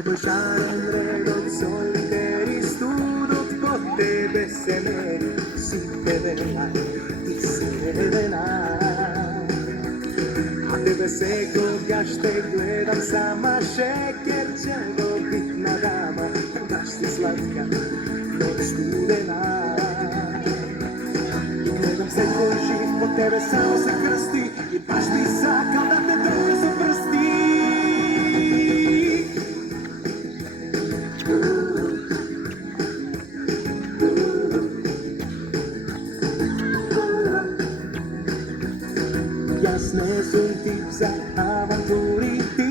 Poboljšaren redom soliteri studot po tebe se ne si vedela, ti si vedela. A tebe se kogaš te gledam sama, šekerčevo bitna dama, baš si slatka, noć studena. I gledam se tvoj živ, po tebe samo se krsti i baš mi sakal da te dođe za prsti. Jasne su tip za avanturi, ti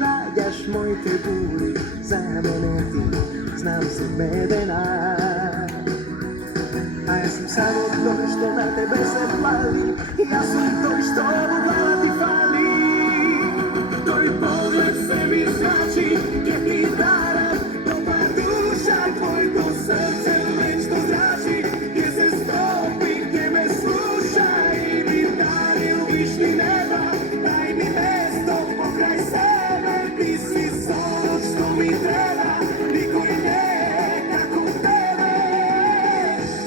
rađaš moj teguri, za mene ti znam si medena. A ja sam samo to što na tebe se pali, ja sam to što u glava ti fali. Tvoj pogled sve mi znači, gdje ti daram, doba duša, tvoj to srce već to zrači, gdje se stopi, gdje me sluša i mi daril višni neba, daj mi mesto pokraj sebe, ti si ono što mi treba, niko i ne kako tebe.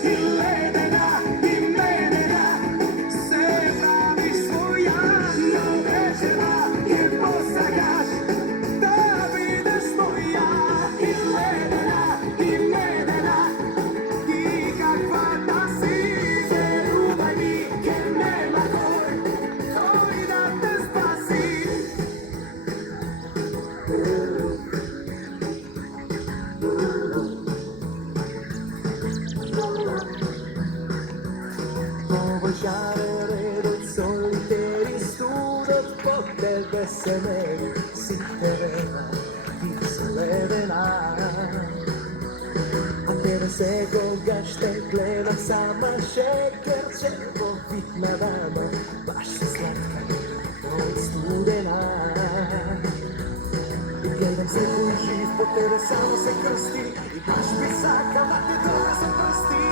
I ledena i medena, se praviš svoja, no večera je posagaš, da vidiš moja. I ledena i medena, ti kakva da si, zarubaj mi, jer nema koji da te spasi. Poboljšaren redom soliteri studot po tebe se ne si vedela, ti si ledena. A tebe se kogaš te gledam sama, šekerčevo bitna dama, baš si slatka, noć studena. I gledam se tvoj živ, po tebe samo se krsti i baš mi sakal da te dođe za prsti.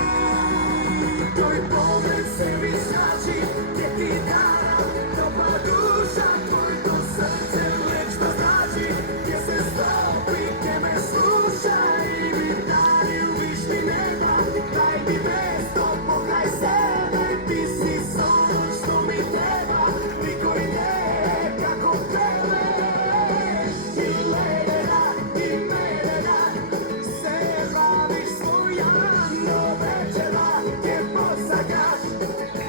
Tvoj pogled sve mi znači, gdje ti daram, doba duša, tvoj to srce već to znači, gdje se stopi, gdje me sluša i mi daril višni neba, daj mi mesto pokraj sebe, ti si ono što mi treba, niko i ne kako tebe. I ledena i medena, se praviš svoja, no večera je posagaš,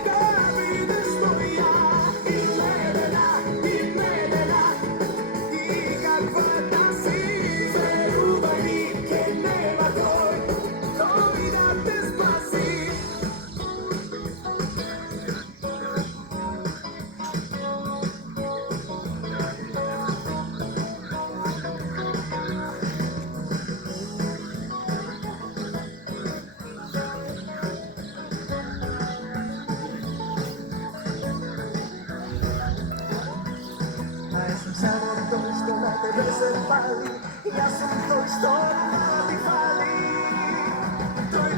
da vidiš moja. I ledena i medena, ti kakva da si, zarubaj mi, jer nema koji da te spasi. A ja sam samo to što na tebe se pali, ja sam to što na ti fali. Tvoj